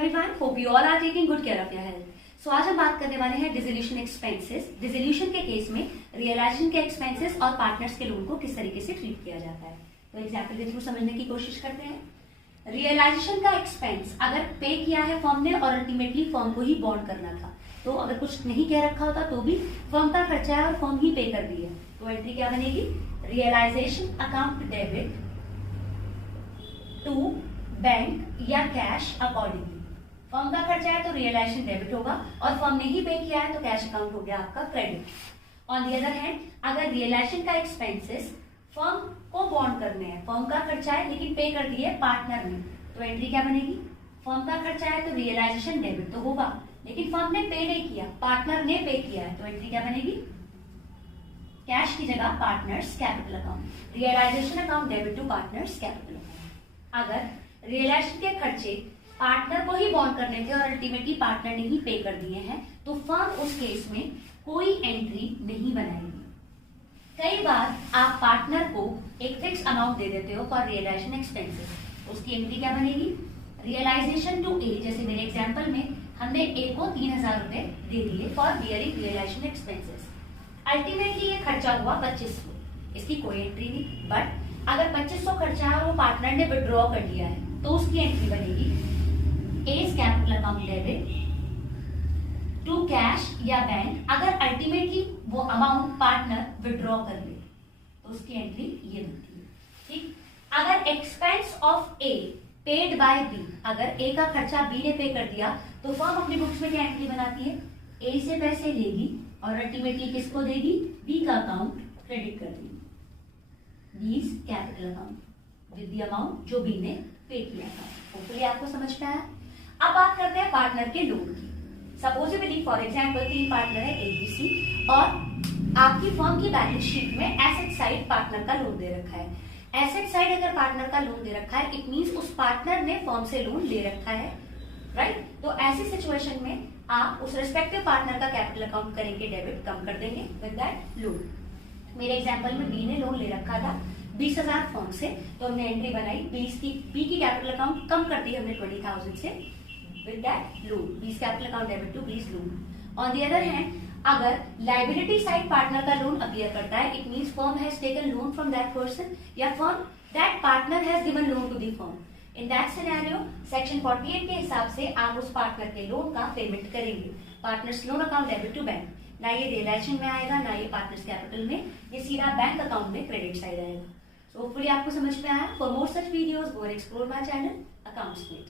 everyone, hope you all are taking good care of your health. So आज हम बात करने वाले हैं डिसोल्यूशन एक्सपेंसेस। डिसोल्यूशन के केस में रियलाइजेशन के एक्सपेंसेस और पार्टनर्स के लोन को किस तरीके से ट्रीट किया जाता है। तो एग्जाम्पल के थ्रू समझने की कोशिश करते हैं। रियलाइजेशन का एक्सपेंस अगर पे किया है फर्म ने और अल्टीमेटली फर्म को ही बॉन्ड करना था, तो अगर कुछ नहीं कह रखा होता तो भी फर्म का खर्चा है और फर्म ही पे कर दी है, तो एंट्री क्या बनेगी? Realisation account debit to bank या कैश अकॉर्डिंगली। फर्म का खर्चा है तो रियलाइजेशन डेबिट होगा और फर्म ने ही पे किया है तो कैश अकाउंट हो गया आपका credit. On the other hand, अगर रियलाइजेशन का एक्सपेंसेस फर्म को बॉन्ड करने हैं, फर्म का खर्चा है लेकिन पे कर दिए पार्टनर ने, तो एंट्री क्या बनेगी? फर्म का खर्चा है तो रियलाइजेशन डेबिट तो होगा, लेकिन फर्म ने पे नहीं किया, पार्टनर ने पे किया है, तो एंट्री क्या बनेगी? कैश की जगह partners capital account, realisation account debit to partners capital account. अगर रियलाइजेशन के खर्चे पार्टनर को ही बॉन्ड करने थे और अल्टीमेटली पार्टनर ने ही पे कर दिए हैं, तो फर्म उस केस में कोई एंट्री नहीं बनाएगी। कई बार आप पार्टनर को एक फिक्स अमाउंट दे देते हो फॉर रियलाइजेशन एक्सपेंसेस, उसकी एंट्री क्या बनेगी? रियलाइजेशन टू ए, जैसे मेरे एग्जांपल में हमने ए को 3000 रुपए दे दिए for bearing realisation expenses. Ultimately ये खर्चा हुआ 2500, इसकी कोई एंट्री नहीं। बट अगर 2500 खर्चा है और वो पार्टनर ने विड्रॉ कर लिया है, तो उसकी एंट्री बनेगी as capital account debit to cash या बैंक। अगर अल्टीमेटली वो अमाउंट पार्टनर विड्रॉ कर ले तो उसकी एंट्री ये बनती है। ठीक, अगर expense of A paid by B, अगर ए का खर्चा बी ने पे कर दिया तो फर्म अपनी बुक्स में क्या एंट्री बनाती है? ए से पैसे लेगी और अल्टीमेटली किसको देगी? बी का अकाउंट क्रेडिट कर देगी, बीज capital account with the amount जो बी ने पे किया था। होपफुली आपको समझ में आया। अब बात करते हैं पार्टनर के लोन की। सपोजिबली फॉर एग्जांपल 3 पार्टनर है एबीसी और आपकी फर्म की बैलेंस शीट में एसेट साइड पार्टनर का लोन दे रखा है। एसेट साइड अगर पार्टनर का लोन दे रखा है, इट मींस उस पार्टनर ने फर्म से लोन ले रखा है, राइट? तो ऐसी सिचुएशन में आप उस रेस्पेक्टिव पार्टनर का कैपिटल अकाउंट करेंगे डेबिट, कम कर देंगे विद दैट लोन। मेरे एग्जांपल में बी ने लोन ले रखा था 20,000 फर्म से, तो हमने एंट्री बनाई बी की कैपिटल अकाउंट कम कर दी हमने 20,000 से with that loan, B's capital account debit to B's loan. On the other hand, अगर liability side partner का loan appear करता है, it means firm has taken loan from that person या firm that partner has given loan to the firm. In that scenario, section 48 के हिसाब से आप उस पार्टनर के लोन का पेमेंट करेंगे। Partners loan account debit to bank, ना ये रियलाइजेशन में आएगा ना ये पार्टनर्स कैपिटल में, ये सीधा बैंक अकाउंट में क्रेडिट साइड आएगा। So hopefully आपको समझ में आया। For more such videos, go and explore my channel Accounts Plate.